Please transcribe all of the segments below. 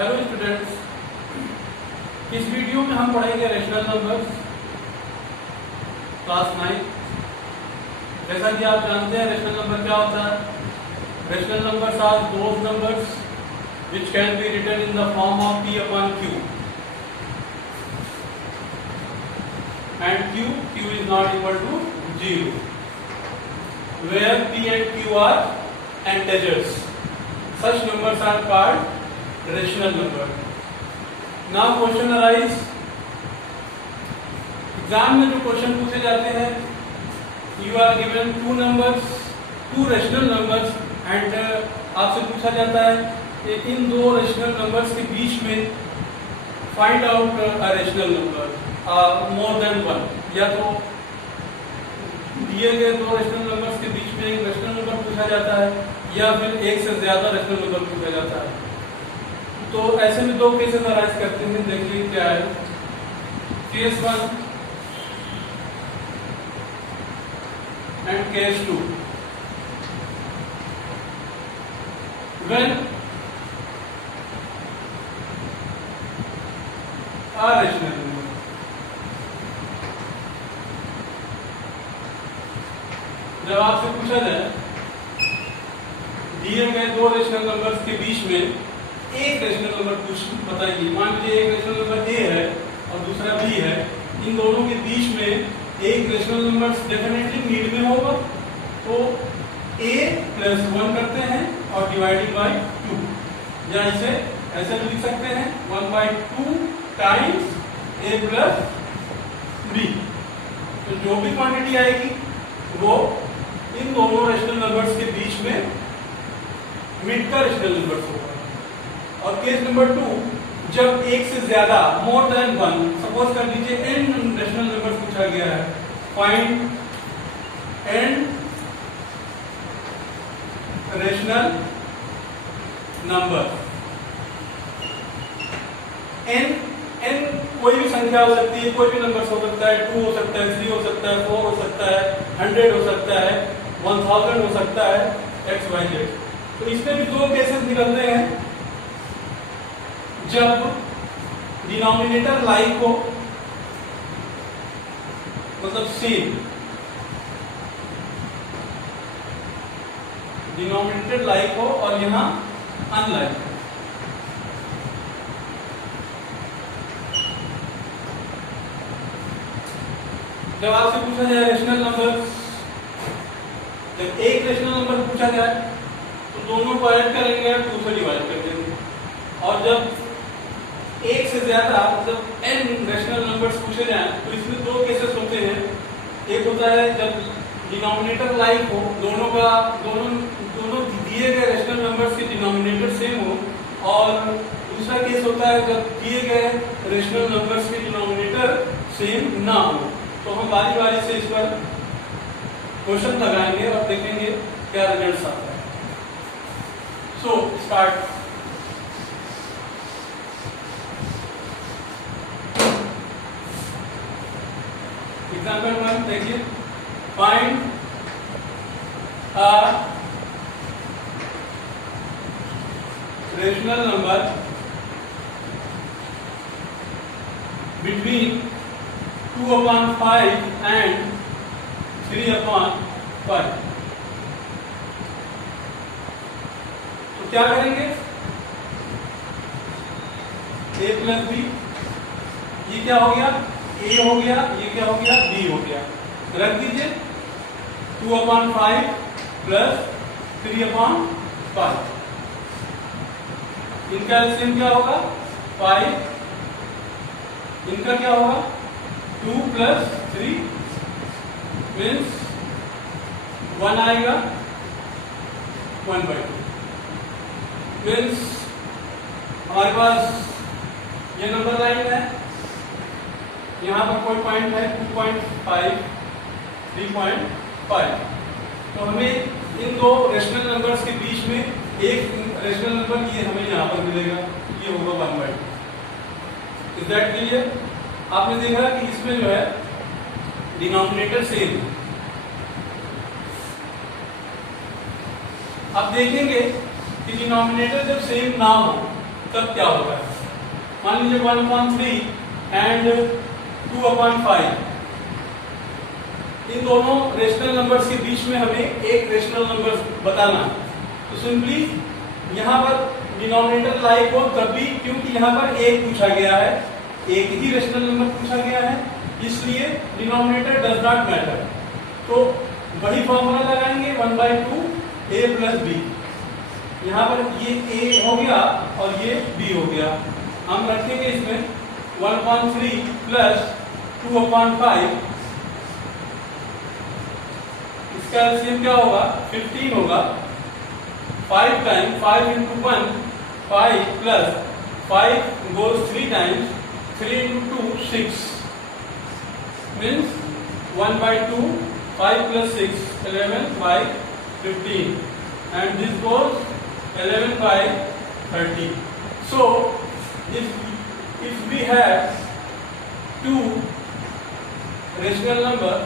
Hello students, इस video में हम पढ़ेंगे रेशनल नंबर्स क्लास 9। जैसा कि आप जानते हैं रेशनल नंबर क्या होता है। Rational numbers are those numbers which can be written in the form of p upon q, and q is not equal to 0, where p and q are integers. Such numbers are called rational number. Now question arise, exam में जो question पूछे जाते हैं, you are given two numbers, two rational numbers, and आपसे पूछा जाता है कि इन दो रेशनल नंबर्स के बीच में find out a rational number more than one, या तो दिए गए दो रेशनल नंबर्स के बीच में एक रेशनल नंबर पूछा जाता है या फिर एक से ज्यादा रेशनल नंबर पूछा जाता है। तो ऐसे में दो केसेस अराइज करते हैं। देखिए क्या है। Case 1 and case 2। When rational number, जब आपसे पूछा जाए दिए गए दो रेशनल नंबर्स के बीच में एक रेशनल नंबर बताइए। मान लीजिए एक रेशनल नंबर ए है और दूसरा बी है, इन दोनों के बीच में एक रेशनल नंबर डेफिनेटली नीड में होगा, तो a प्लस 1 करते हैं और डिवाइडेड बाय 2, या इसे ऐसे भी लिख सकते हैं 1/2 टाइम्स a प्लस b। तो जो भी क्वांटिटी आएगी वो इन दोनों रेशनल नंबर्स के बीच में मिड का रेशनल नंबर होगा। और केस नंबर 2, जब एक से ज्यादा मोर देन 1, सपोज कर लीजिए n रेशनल नंबर पूछा गया है, find n rational number. n कोई भी संख्या हो सकती है, कोई भी नंबर हो सकता है, 2 हो सकता है, 3 हो सकता है, 4 हो सकता है, 100 हो सकता है, 1000 हो सकता है, XYZ। तो इसमें भी दो केसेस निकलते हैं, जब डिनोमिनेटर लाइक हो, मतलब सेम, डिनोमिनेटर लाइक हो और यहां अनलाइक हो। जब आपसे पूछा जाए रेशनल नंबर, जब एक रेशनल नंबर पूछा जाए तो दोनों को ऐड करेंगे और 2 से डिवाइड कर देंगे। और जब एक से ज्यादा मतलब n रेशनल नंबर्स पूछे जाए तो इसमें दो केसेस होते हैं। एक होता है जब डिनोमिनेटर लाइक हो, दोनों दिए गए रेशनल नंबर्स के डिनोमिनेटर सेम हो, और दूसरा केस होता है जब दिए गए रेशनल नंबर्स के डिनोमिनेटर सेम ना हो। तो हम बारी बारी से इस पर क्वेश्चन लगाएंगे और देखेंगे क्या रिजल्ट आता है। So start. एग्जाम्पल 1 देखिए, find a rational number between 2/5 and 3/5। तो क्या करेंगे, a प्लस b, ये क्या हो गया, a हो गया, ये क्या हो गया, b हो गया। रख दीजिए 2/5 प्लस 3/5, इनका एलसीएम क्या होगा 5, इनका क्या होगा 2 प्लस 3 मीन्स 1 आएगा, 1/2 मीन्स हमारे पास ये नंबर लाइन है, यहां पर कोई पॉइंट है 2.5, 3.5। तो हमें इन दो रेशनल नंबर्स के बीच में एक रेशनल नंबर ये हमें यहां पर मिलेगा, ये होगा 1/2। Is that clear? आपने देखा कि इसमें जो है डिनोमिनेटर सेम। अब देखेंगे कि डिनोमिनेटर जब सेम ना हो तब क्या होगा। मान लीजिए 1/3 एंड 2/5, इन दोनों रेशनल नंबर्स के बीच में हमें एक रेशनल नंबर बताना है। तो सिंपली यहाँ पर डिनोमिनेटर लाइक हो तब भी, क्योंकि यहाँ पर एक पूछा गया है, एक ही रेशनल नंबर पूछा गया है, इसलिए डिनोमिनेटर डज नॉट मैटर। तो वही फॉर्मूला लगाएंगे 1/2 a प्लस b। यहाँ पर ये a हो गया और ये b हो गया। हम रखेंगे इसमें 1/3 प्लस 2/5, इसका एलसीएम क्या होगा 15 होगा। 5 time 5 into 1 5 plus 5 goes 3 times, 3 into 2 6 means 1/2, 5 plus 6 11/15 and this goes 11/30. So if we have two rational number,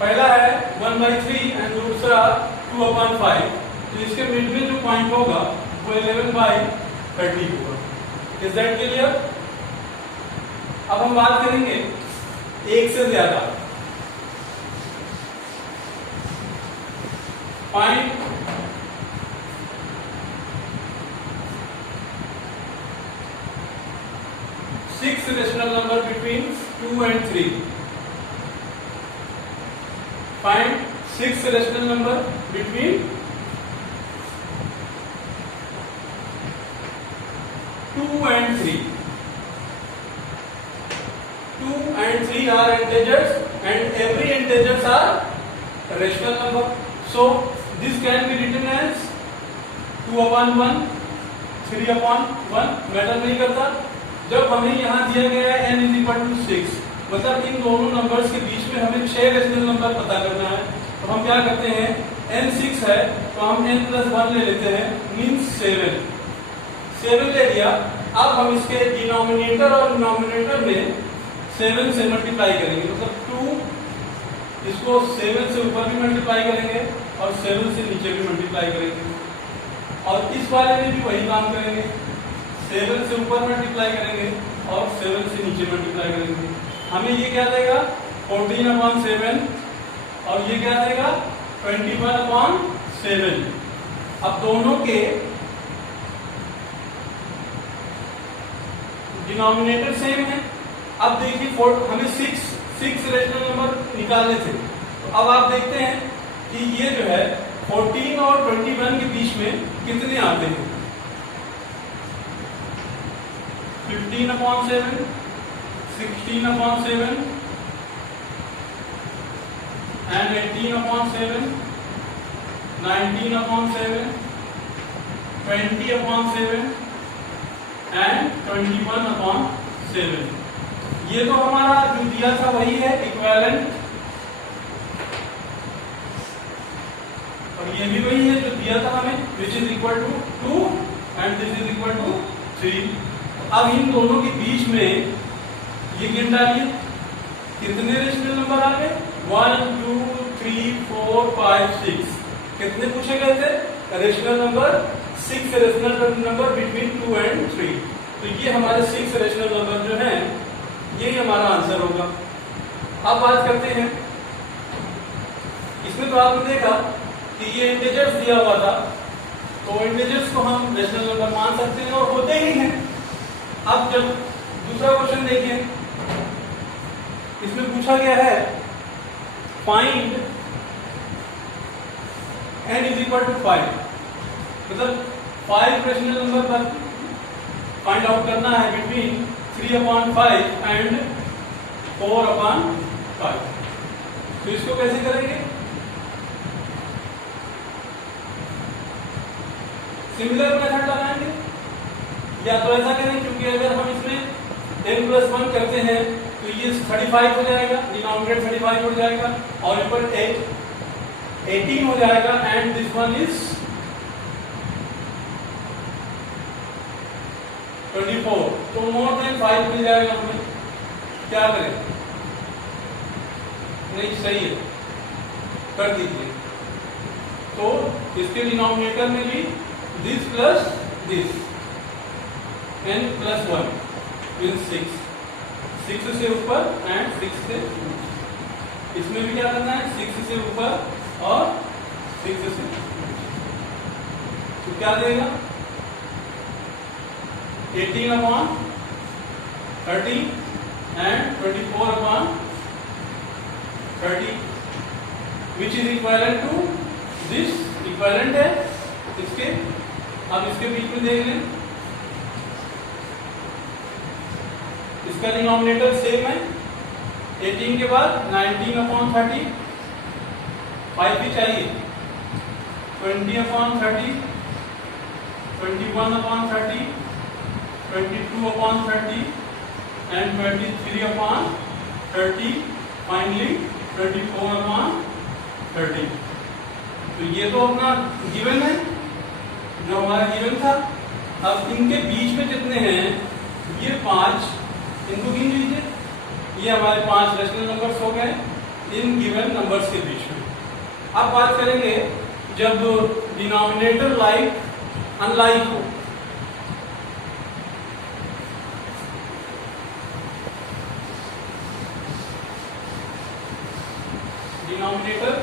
पहला है 1/3 एंड दूसरा 2/5, तो इसके मिड में जो पॉइंट होगा वो 11/30 होगा। Is that clear? अब हम बात करेंगे एक से ज्यादा। Find six rational number between 2 and 3। Find 6 rational number between 2 and 3. 2 and 3 are integers and every integers are rational number. So this can be written as 2/1, 3/1, matter नहीं करता। जब हमें यहाँ दिया गया है n = 6, मतलब इन दोनों नंबर्स के बीच में हमें 6 रेशनल नंबर पता करना है, तो हम क्या करते हैं, n 6 है तो हम n + 1 ले लेते हैं, मीन्स 7 ले लिया। अब हम इसके डिनोमिनेटर और डिनोमिनेटर में 7 से मल्टीप्लाई करेंगे, मतलब 2 इसको 7 से ऊपर भी मल्टीप्लाई करेंगे और 7 से नीचे भी मल्टीप्लाई करेंगे, और इस वाले में भी वही काम करेंगे, 7 से ऊपर मल्टीप्लाई करेंगे और 7 से नीचे मल्टीप्लाई करेंगे। हमें ये क्या देगा 14/7 और ये क्या देगा 21/7। अब दोनों के डिनोमिनेटर सेम है। अब देखिए हमें 6 रेशनल नंबर निकालने थे, तो अब आप देखते हैं कि ये जो है 14 और 21 के बीच में कितने आते हैं, 15/7, 16/7 and 18/7, 19/7, 20/7 and 21/7। ये तो हमारा जो दिया था वही है इक्विवेलेंट, और ये भी वही है जो दिया था हमें, which is equal to 2 and this is equal to 3। अब इन दोनों के बीच में ये गिन डालिए, कितने रेशनल नंबर आ गए 1 2 3 4 5 6। कितने पूछे गए थे rational number, 6 rational number between 2 and 3। तो ये हमारे 6 रेशनल नंबर जो हैं, यही हमारा आंसर होगा। अब बात करते हैं, इसमें तो आपने देखा कि ये इंटीजर्स दिया हुआ था, तो इंटीजर्स को हम रेशनल नंबर मान सकते हैं और होते ही हैं। अब जब दूसरा क्वेश्चन देखिए, इसमें पूछा गया है फाइंड n = 5, मतलब 5 रेशनल नंबर पर फाइंड आउट करना है बिटवीन 3/5 एंड 4/5। तो इसको कैसे करेंगे, सिमिलर मेथड लगाएंगे, या तो ऐसा करें, क्योंकि अगर हम इसमें n + 1 करते हैं तो ये 35 हो जाएगा, डिनोमिनेटर 35 हो जाएगा और ऊपर 18 हो जाएगा, एंड दिस वन इज 24, तो मोर देन 5 मिल जाएगा हमें। क्या करें, नहीं सही है, कर दीजिए। तो इसके डिनोमिनेटर में भी this plus this n plus 1 means 6, 6 से ऊपर एंड 6 से नीचे। इसमें भी क्या करना है, 6 से ऊपर और 6 से नीचे। तो क्या देगा 18 upon 30 and 24 upon 30 which is equivalent to this, equivalent है इसके। अब इसके बीच में देख लें, इसका डिनोमिनेटर सेम है, 18 के बाद 19 अपॉन 30, 5 भी चाहिए, 20 upon 30, 21 upon 30, 22 upon 30 and 23 upon 30, finally 24 upon 30। तो ये तो अपना गिवन है, जो हमारा गिवन था। अब इनके बीच में जितने हैं, ये 5, इनको गिन लीजिए। ये हमारे 5 रेशनल नंबर्स हो गए इन गिवन नंबर्स के बीच में। अब बात करेंगे जब डिनोमिनेटर लाइक अनलाइक हो। डिनोमिनेटर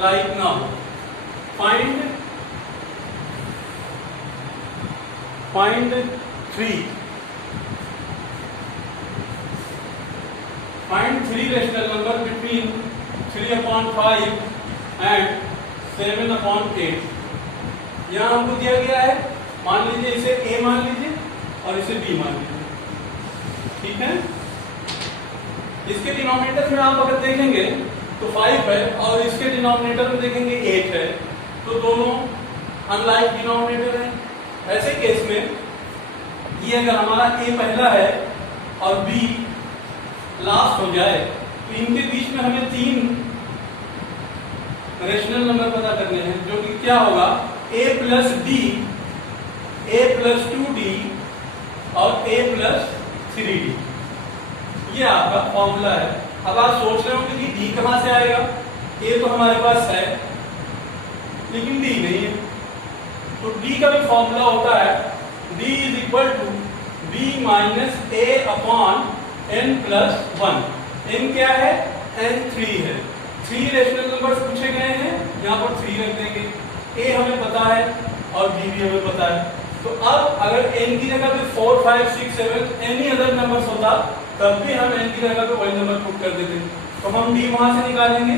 लाइक ना हो, find 3 Find 3 rational number between 3 upon 5 and 7 upon 8। यहाँ हमको दिया गया है, मान लीजिए इसे a मान लीजिए और इसे b मान लीजिए, ठीक है। इसके डिनोमिनेटर में आप अगर देखेंगे तो 5 है और इसके डिनोमिनेटर में देखेंगे 8 है, तो दोनों अनलाइक डिनोमिनेटर है। ऐसे केस में ये अगर हमारा a पहला है और b लास्ट हो जाए, तो इनके बीच में हमें 3 रेशनल नंबर पता करने हैं, जो कि क्या होगा, a plus d, a plus 2d और a प्लस 3d। ये आपका फॉर्मूला है। अब आप सोच रहे होंगे कि d कहां से आएगा, a तो हमारे पास है लेकिन d नहीं है, तो d का भी फॉर्मूला होता है d is equal to b minus a upon n plus 1। n क्या है, n3 है। 3 रेशनल नंबर्स पूछे गए हैं, यहाँ पर 3 रख देंगे। a हमें पता है और b भी हमें पता है। तो अब अगर n की जगह पे 4, 5, 6, 7 एनी अदर नंबर्स होता, तब भी हम n की जगह पे वही नंबर पुट कर देते। तो हम d वहां से निकालेंगे।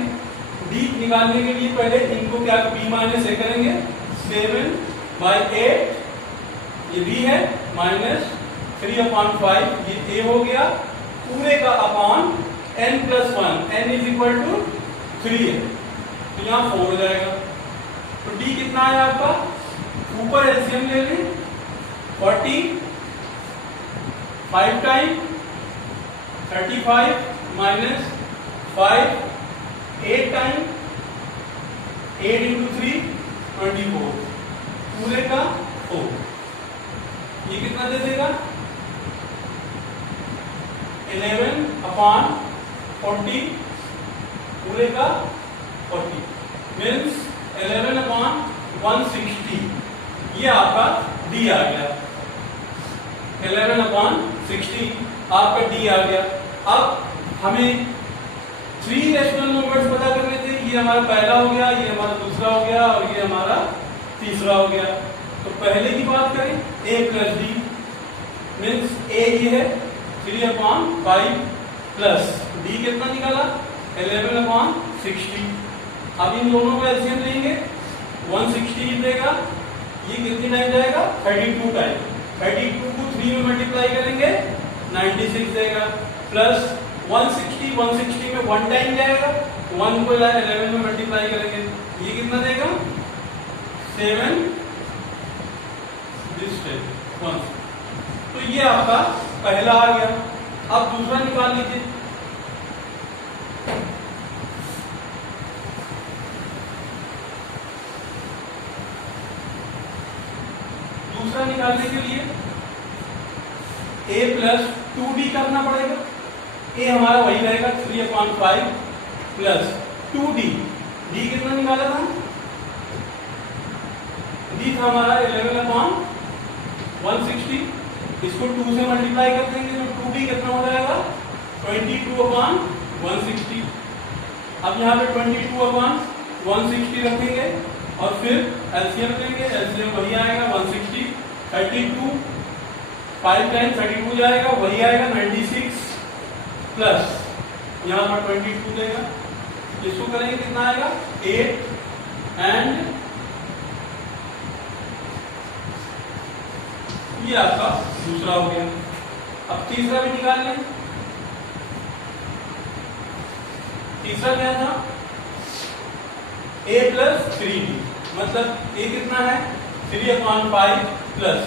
d निकालने के लिए पहले इनको क्या b माइनस a करेंगे, 7/8 ये b है, माइनस 3/5 ये a हो गया, पूरे का upon n plus 1, n is equal to 3 है, तो यहाँ 4 हो जाएगा। तो d कितना है आपका, ऊपर एलसीएम ले लें, 40 5 टाइम 35 माइनस 5 8 टाइम 8 इंटू 3 24, पूरे का 4। ये कितना दे देगा, 11/40, पूरे का 40 मीन्स 11/160। ये आपका d आ गया, 11/60 आपका d आ गया। अब हमें 3 रेशनल नंबर्स पता करने थे। ये हमारा पहला हो गया, ये हमारा दूसरा हो गया और ये हमारा तीसरा हो गया। तो पहले की बात करें, a plus d means a ये है 3/5 प्लस d कितना निकाला, 11/60। अब इन दोनों का एलसीएम लेंगे, 160 देगा, ये कितनी टाइम जाएगा, 32 टाइम। 32 को 3 में मल्टीप्लाई करेंगे 96 देगा, प्लस 160 में 1 टाइम जाएगा, 1 को 11 में मल्टीप्लाई करेंगे, ये कितना देगा, 7 दिस 1। तो ये आपका पहला आ गया। अब दूसरा निकाल लीजिए। दूसरा निकालने के लिए a प्लस 2d करना पड़ेगा। a हमारा वही रहेगा 3/5 प्लस 2d। d कितना निकाला था, b था हमारा 11/160, इसको 2 से मल्टीप्लाई कर देंगे तो 2b कितना हो जाएगा 22/160। अब यहाँ पे 22/160 रखेंगे और फिर एलसीएम लेंगे, एलसीएम वही आएगा 160, 32 5 टाइम 32 जाएगा, वही आएगा 96 प्लस यहाँ पर 22 देगा, इसको करेंगे कितना आएगा 8 एंड ये आपका दूसरा हो गया। अब तीसरा भी निकाल लें। तीसरा क्या था a प्लस 3b, मतलब a कितना है 3/5 प्लस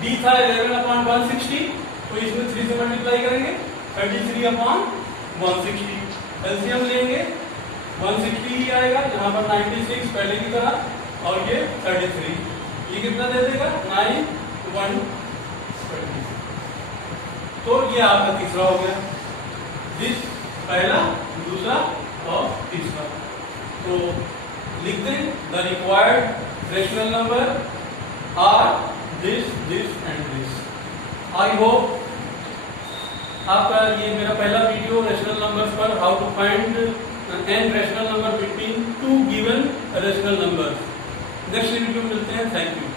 b था 11/160, तो इसमें 3 से मल्टीप्लाई करेंगे 33/160, एलसीएम लेंगे 160 ही आएगा, यहाँ पर 96 पहले की तरह और ये 33, ये कितना दे देगा 9/120। तो ये आपका तीसरा हो गया, दिस पहला, दूसरा और तीसरा। तो लिख दें the required rational number are this this and this. I hope आपका ये मेरा पहला वीडियो रेशनल नंबर्स पर how to find an rational number between two given rational numbers. Next video मिलते हैं। Thank you.